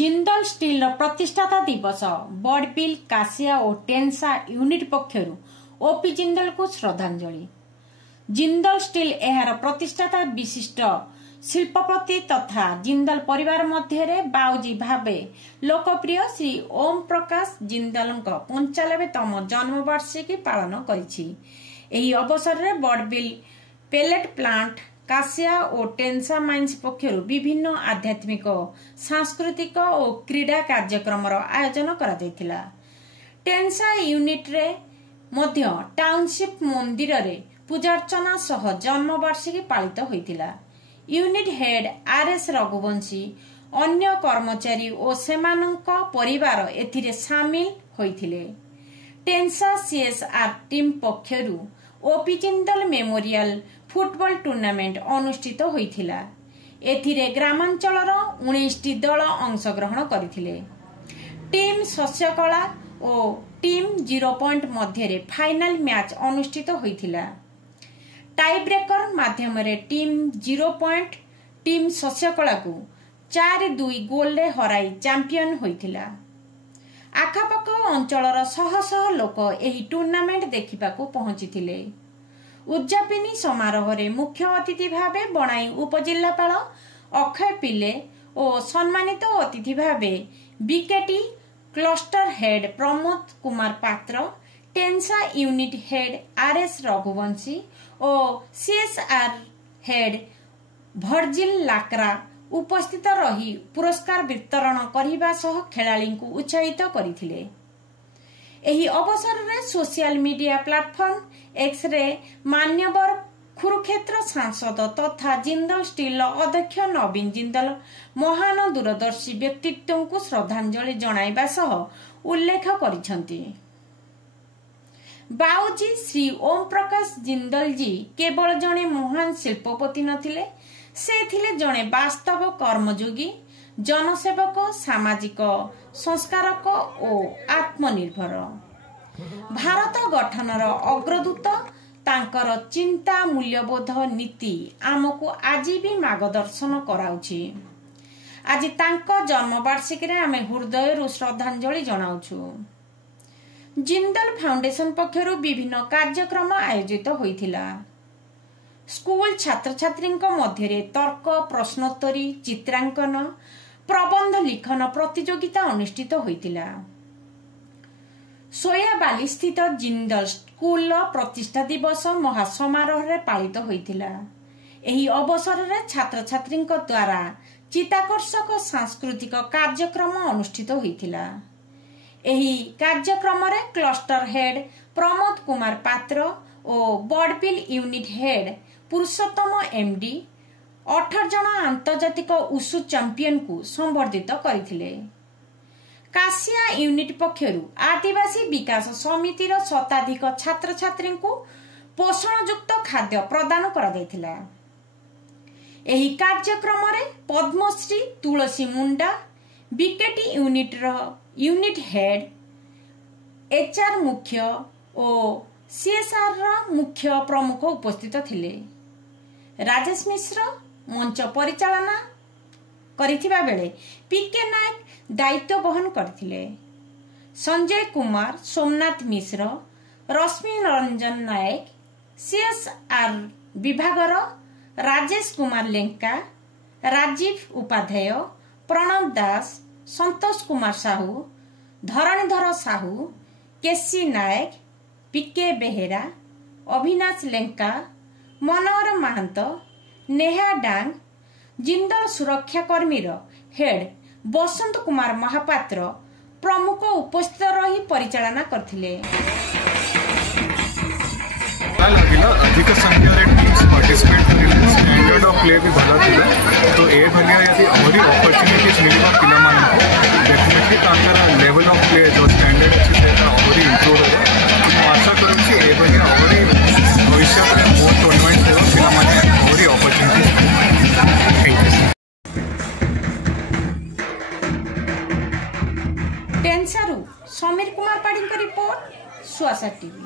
Jindal steel प्रतिष्ठाता दिवस बड़बिल कासिया और टेंसा unit पक्षरु OP Jindal को श्रद्धांजलि। जिंदल स्टील एहार प्रतिष्ठाता विशिष्ट शिल्पपति तथा जिंदल परिवार मध्य बाउजी भावे लोकप्रिय श्री ओम प्रकाश जिंदल 95तम जन्मवार्षिकी पालन करिछि। अवसर में बड़बिल पेलेट प्लांट कासिया और टेंसा माइंस पक्षरु विभिन्न आध्यात्मिक सांस्कृतिक और क्रीड़ा कार्यक्रम आयोजन करा जायतिला। टेंसा यूनिट रे मध्य टाउनशिप मंदिर रे पूजार्चना सह जन्मवार्षिकी पालित होइतिला। यूनिट हेड आरएस रघुवंशी अन्य कर्मचारी और सेमानंक परिवार एथिरे शामिल होइथिले। टेंसा सीएसआर टीम पक्षरु OP Jindal memorial football tournament अनुष्ठित होइथिला। एथिरे ग्रामांचलर 19टी दल अंशग्रहण करथिले। टीम शस्यकला और टीम 0 पॉइंट मध्य फाइनल मैच अनुष्ठित होइथिला। टाई ब्रेकर माध्यम टीम 0 पॉइंट टीम शस्यकला को 4-2 गोल रे हराई चैंपियन होइथिला। आखापाख अंचलर शह शह लोक एही टूर्नामेंट देखिबाकू पहुंचीथिले। उद्यापिनी समारोह रे मुख्य अतिथि भावे बनाई उपजिल्लापाल अक्षय पिले और सम्मानित अतिथि भावे BKT cluster head Pramod Kumar Patra, Tensa unit head RS Raghuvanshi और सीएसआर हेड भर्जिल लाकरा उपस्थित रही पुरस्कार वितरण करने सह खेलाड़ी को उत्साहित करथिले। एही अवसर में social media platform X ray मान्यवर कुरुक्षेत्र सांसद तथा जिंदल स्टील अध्यक्ष नवीन जिंदल महान दूरदर्शी व्यक्तित्व को श्रद्धांजलि जणाइबा सह उल्लेख करिसंती। बाऊजी श्री ओम प्रकाश जिंदल जी केवल जणे महान शिल्पपति नथिले, से थिले जणे वास्तव कर्मयोगी, जनसेवक, सामाजिक संस्कारक और आत्मनिर्भर। भारत गठनर अग्रदूत तांकर चिंता मूल्यबोध नीति आमको आज भी मार्गदर्शन कराउछि। आज तांको जन्मवार्षिकी रे आमे हृदयरु श्रद्धांजलि जणाउछु। जिंदल फाउंडेशन पक्षरु विभिन्न कार्यक्रम आयोजित होइथिला। स्कूल छात्र छात्री मध्य तर्क, प्रश्नोत्तरी, चित्रांकन, प्रबंध लिखन प्रतियोगिता अनुष्ठित होइतिला। सोयाबाली स्थित जिंदल स्कूल प्रतिष्ठा दिवस महासमारोह रे पालित होइतिला। एही अवसर रे छात्र छात्री द्वारा चित्ताकर्षक सांस्कृतिक कार्यक्रम अनुष्ठित होइतिला। एही कार्यक्रम रे क्लस्टर हेड प्रमोद कुमार पात्र और बड़बिल यूनिट हेड पुरुषोत्तम एमडी 18 जन आंतर्जातिक उसु चैंपियन को संबर्धित करथिले। कासिया यूनिट पक्षरु आदिवासी विकास समितिर शताधिक छात्र छात्री को पोषण युक्त खाद्य प्रदान करा जायथिला। एही कार्यक्रम रे पद्मश्री तुलसी मुंडा, बीकेटी यूनिट हेड, एचआर मुख्य और सीएसआर मुख्य प्रमुख उपस्थित थिले। राजेश मिश्र मंच परिचालना करिथिबा बेले पीके नायक दायित्व बहन करथिले। संजय कुमार, सोमनाथ मिश्र, रश्मि रंजन नायक, सीएसआर विभागर राजेश कुमार लेंका, राजीव उपाध्याय, प्रणव दास, संतोष कुमार साहू, धरणीधर साहू, केसी नायक, पीके बेहेरा, अविनाश लेंका, मनोहर महंत, नेहा डांग, जिंदल सुरक्षा कर्मी हेड बसंत कुमार महापात्र प्रमुख उपस्थित रही परिचालना करथिले। अधिक संख्यार टीम्स पार्टिसिपेट करिले, स्टैंडर्ड ऑफ प्ले भी भला थिला। तो ए भलिया यदि और अपॉर्चुनिटीज मिलबा पिला मानन डेफिनेटली तांकर लेवल ऑफ प्ले जो स्टैंडर्ड अछि सेटा और इंप्रूव होबा। हम आशा करू छी ए भलिया और भविष्य में मोर टूर्नामेंट हेबा पिला माने और अपॉर्चुनिटीज। टेंसारू समीर कुमार पाड़ी का रिपोर्ट, सुआसा टीवी।